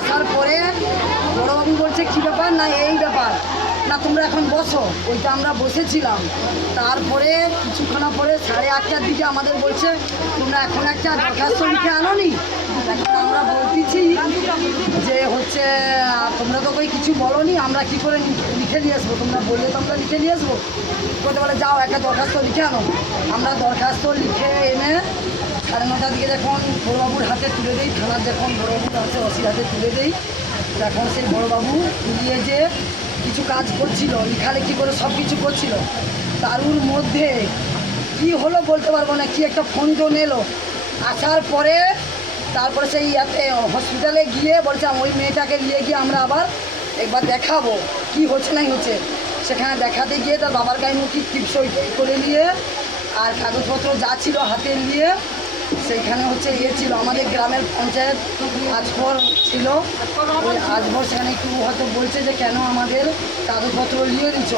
আসার পরে বড়বাবু বলছে কী ব্যাপার না এই ব্যাপার না তোমরা এখন বসো, ওইটা আমরা বসেছিলাম। তারপরে কিছুক্ষণ পরে 8:30টার দিকে আমাদের বলছে তোমরা এখন একটা দরখাস্ত লিখে আনো নি। এখন আমরা বলতেছি যে হচ্ছে তোমরা তো কই কিছু বলোনি, আমরা কি করে লিখে নিয়ে আসবো, তোমরা বললে তো আমরা লিখে নিয়ে আসবো। বলতে বলে যাও একটা দরখাস্ত লিখে আনো। আমরা দরখাস্ত লিখে এনে 9:30টার দিকে যখন বড়বাবুর হাতে তুলে দিই, থানার যখন বড়বাবুর হাতে ওসির হাতে তুলে দিই, তখন সেই বড়বাবু তুলিয়ে যে কিছু কাজ করছিল, লেখালেখি করে সব কিছু করছিল। তারুর মধ্যে কি হলো বলতে পারবো না, কি একটা ফোন এলো। আসার পরে তারপরে সেই হসপিটালে গিয়ে বলছিলাম ওই মেয়েটাকে নিয়ে গিয়ে আমরা আবার একবার দেখাবো কি হচ্ছে নাই হচ্ছে। সেখানে দেখাতে গিয়ে তার বাবার গায়ে মুখি টিপসই করে নিয়ে আর কাগজপত্র যা ছিল হাতে নিয়ে সেইখানে হচ্ছে ছিল আমাদের গ্রামের পঞ্চায়েত আজভর ছিল। ওই আজভর সেখানে একটু হয়তো বলছে যে কেন আমাদের কাগজপত্র নিয়ে দিচ্ছ।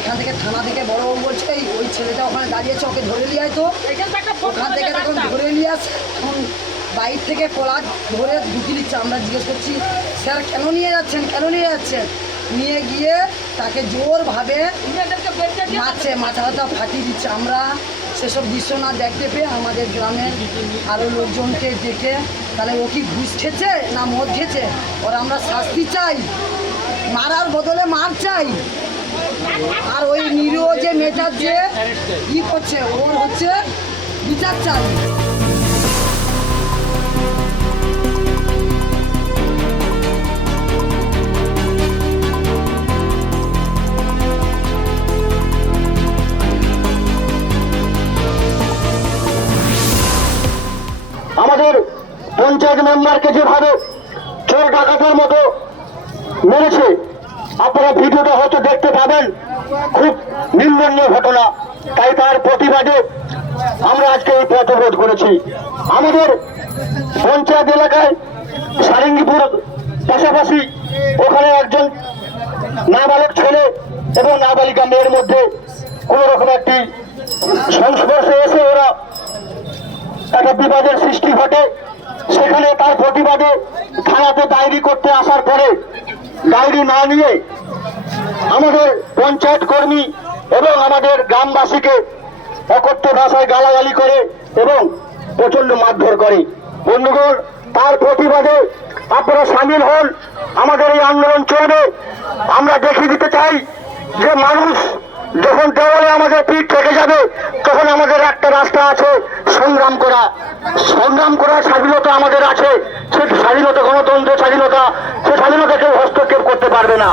এখান থেকে থানা থেকে বড়বাবু বলছে ওই ছেলেটা ওখানে দাঁড়িয়েছে, ওকে ধরে নিয়ে আয়। তো ওখান থেকে যখন ধরে নিয়ে আসে তখন বাইর থেকে কলা ধরে ঢুকিয়ে দিচ্ছে। আমরা জিজ্ঞেস করছি স্যার কেন নিয়ে যাচ্ছেন, কেন নিয়ে যাচ্ছেন? নিয়ে গিয়ে তাকে জোরভাবে মারছে, মাথাটা ফাটিয়ে দিচ্ছে। আমরা সেসব দৃশ্য না দেখতে পেয়ে আমাদের গ্রামের আরও লোকজনকে ডেকে তাহলে ও কি ঘুষ খেয়েছে না মদ খেয়েছে, ওর আমরা শাস্তি চাই, মারার বদলে মার চাই। আর ওই নিরীহ যে মেয়েটার যে ই করছে ওর হচ্ছে বিচার চাই। আমাদের পঞ্চায়েত মেম্বারকে যেভাবে চোর ডাকাতের মতো মেরেছে, আপনারা ভিডিওটা হয়তো দেখতে পাবেন, খুব নিন্দনীয় ঘটনা। তাই তার প্রতিবাদে আমরা আজকে এই পথ অবরোধ করেছি। আমাদের পঞ্চায়েত এলাকায় সারেঙ্গিপুর পাশাপাশি ওখানে একজন নাবালক ছেলে এবং নাবালিকা মেয়ের মধ্যে কোনো রকম একটি সংস্পর্শে এসে ওরা একটা বিবাদের সৃষ্টি ঘটে। সেখানে তার প্রতিবাদে থানাতে ডায়েরি করতে আসার পরে ডায়েরি না নিয়ে আমাদের পঞ্চায়েত কর্মী এবং আমাদের গ্রামবাসীকে অকথ্য ভাষায় গালাগালি করে এবং প্রচন্ড মারধর করে। বন্ধুগণ, তার প্রতিবাদে আপনারা সামিল হন, আমাদের এই আন্দোলন চলবে। আমরা দেখিয়ে দিতে চাই যে মানুষ যখন দেওয়ালে আমাদের পিঠ থেকে যাবে তখন আমাদের একটা রাস্তা আছে, সংগ্রাম করা। সংগ্রাম করার স্বাধীনতা আমাদের আছে। সে স্বাধীনতা, গণতন্ত্রের স্বাধীনতা, সে স্বাধীনতা কেউ হস্তক্ষেপ করতে পারবে না।